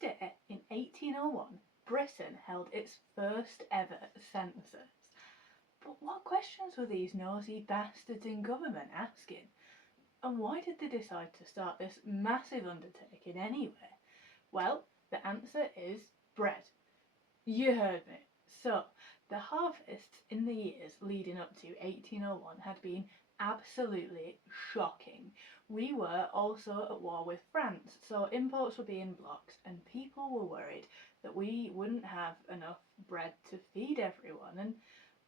day, in 1801, Britain held its first ever census. But what questions were these nosy bastards in government asking? And why did they decide to start this massive undertaking anyway? Well, the answer is bread. You heard me. So, the harvests in the years leading up to 1801 had been absolutely shocking. We were also at war with France, so imports were being blocked, and people were worried that we wouldn't have enough bread to feed everyone. And,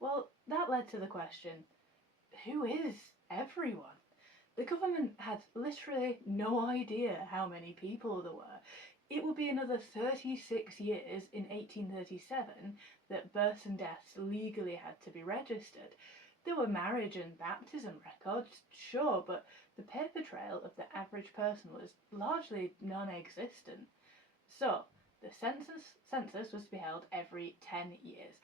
well, that led to the question, who is everyone? The government had literally no idea how many people there were. It would be another 36 years in 1837 that births and deaths legally had to be registered. There were marriage and baptism records, sure, but the paper trail of the average person was largely non-existent. So, the census was to be held every 10 years.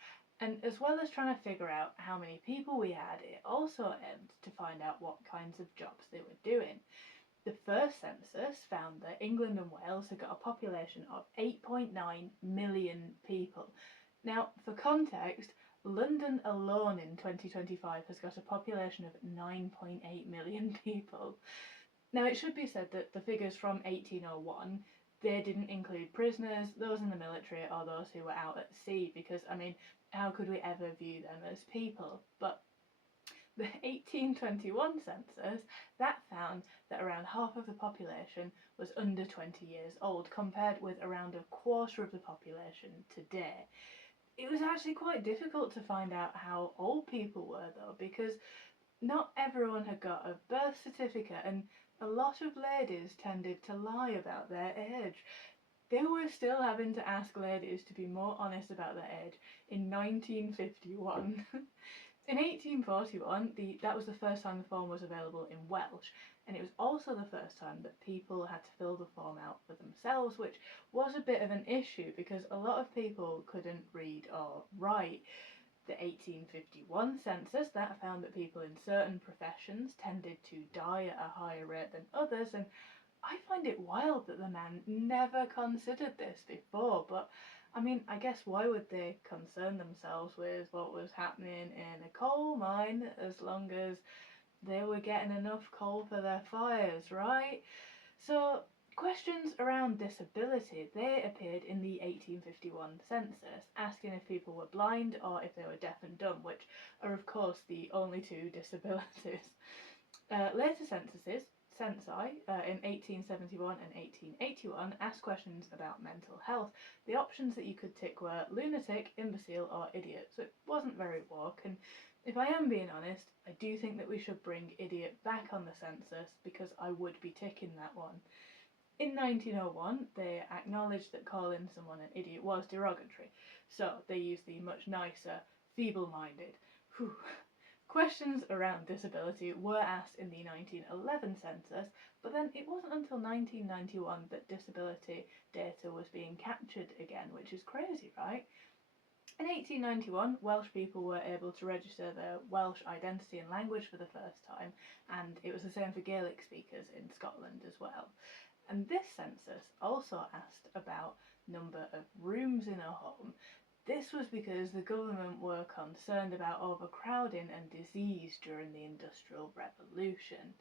And as well as trying to figure out how many people we had, it also aimed to find out what kinds of jobs they were doing. The first census found that England and Wales had got a population of 8.9 million people. Now, for context, London alone in 2025 has got a population of 9.8 million people. Now, it should be said that the figures from 1801, they didn't include prisoners, those in the military, or those who were out at sea, because, I mean, how could we ever view them as people? But the 1821 census, that found that around half of the population was under 20 years old, compared with around a quarter of the population today. It was actually quite difficult to find out how old people were though, because not everyone had got a birth certificate, and a lot of ladies tended to lie about their age. They were still having to ask ladies to be more honest about their age in 1951. In 1841, that was the first time the form was available in Welsh, and it was also the first time that people had to fill the form out for themselves, which was a bit of an issue because a lot of people couldn't read or write. The 1851 census, that found that people in certain professions tended to die at a higher rate than others, and I find it wild that the man never considered this before, but I mean, I guess why would they concern themselves with what was happening in a coal mine as long as they were getting enough coal for their fires, right? So, questions around disability, they appeared in the 1851 census, asking if people were blind or if they were deaf and dumb, which are of course the only two disabilities. Later censi in 1871 and 1881 asked questions about mental health. The options that you could tick were lunatic, imbecile or idiot, so it wasn't very woke, and if I am being honest, I do think that we should bring idiot back on the census because I would be ticking that one. In 1901, they acknowledged that calling someone an idiot was derogatory, so they used the much nicer feeble-minded. Questions around disability were asked in the 1911 census, but then it wasn't until 1991 that disability data was being captured again, which is crazy, right? In 1891, Welsh people were able to register their Welsh identity and language for the first time, and it was the same for Gaelic speakers in Scotland as well. And this census also asked about number of rooms in a home. This was because the government were concerned about overcrowding and disease during the Industrial Revolution.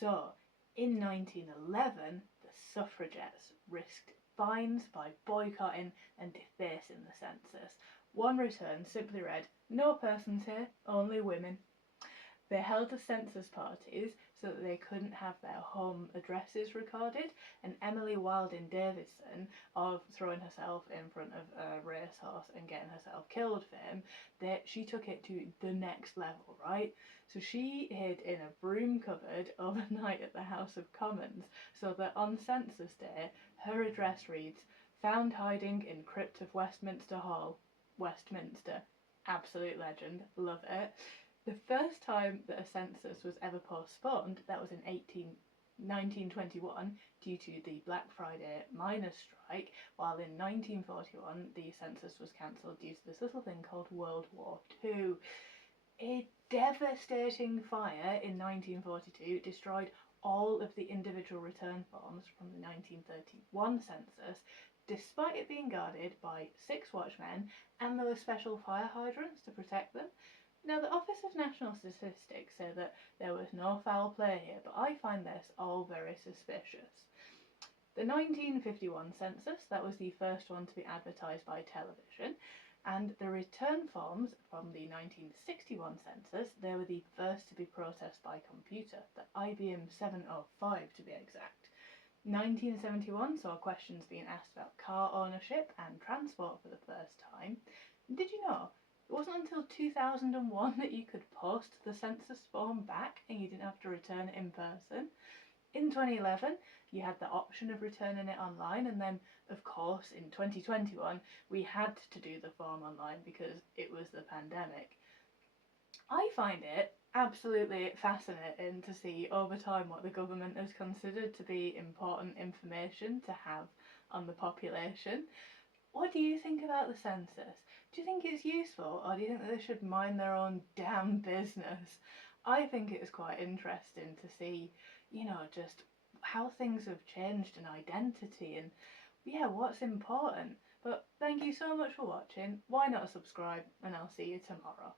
So, in 1911, the suffragettes risked fines by boycotting and defacing the census. One return simply read, "No persons here, only women." They held the census parties so that they couldn't have their home addresses recorded, and Emily Wilding Davison, of throwing herself in front of a racehorse and getting herself killed fame, she took it to the next level, right? So she hid in a broom cupboard overnight at the House of Commons so that on census day her address reads, "Found hiding in crypt of Westminster Hall, Westminster." Absolute legend, love it. The first time that a census was ever postponed, that was in 1921 due to the Black Friday miners' strike, while in 1941 the census was cancelled due to this little thing called World War II. A devastating fire in 1942 destroyed all of the individual return forms from the 1931 census, despite it being guarded by 6 watchmen and there were special fire hydrants to protect them. Now, the Office of National Statistics say that there was no foul play here, but I find this all very suspicious. The 1951 census, that was the first one to be advertised by television, and the return forms from the 1961 census, they were the first to be processed by computer, the IBM 705 to be exact. 1971 saw questions being asked about car ownership and transport for the first time. Did you know it wasn't until 2001 that you could post the census form back and you didn't have to return it in person? In 2011, you had the option of returning it online, and then, of course, in 2021, we had to do the form online because it was the pandemic. I find it absolutely fascinating to see over time what the government has considered to be important information to have on the population. What do you think about the census? Do you think it's useful, or do you think that they should mind their own damn business? I think it's quite interesting to see, just how things have changed in identity and, yeah, what's important. But thank you so much for watching. Why not subscribe, and I'll see you tomorrow.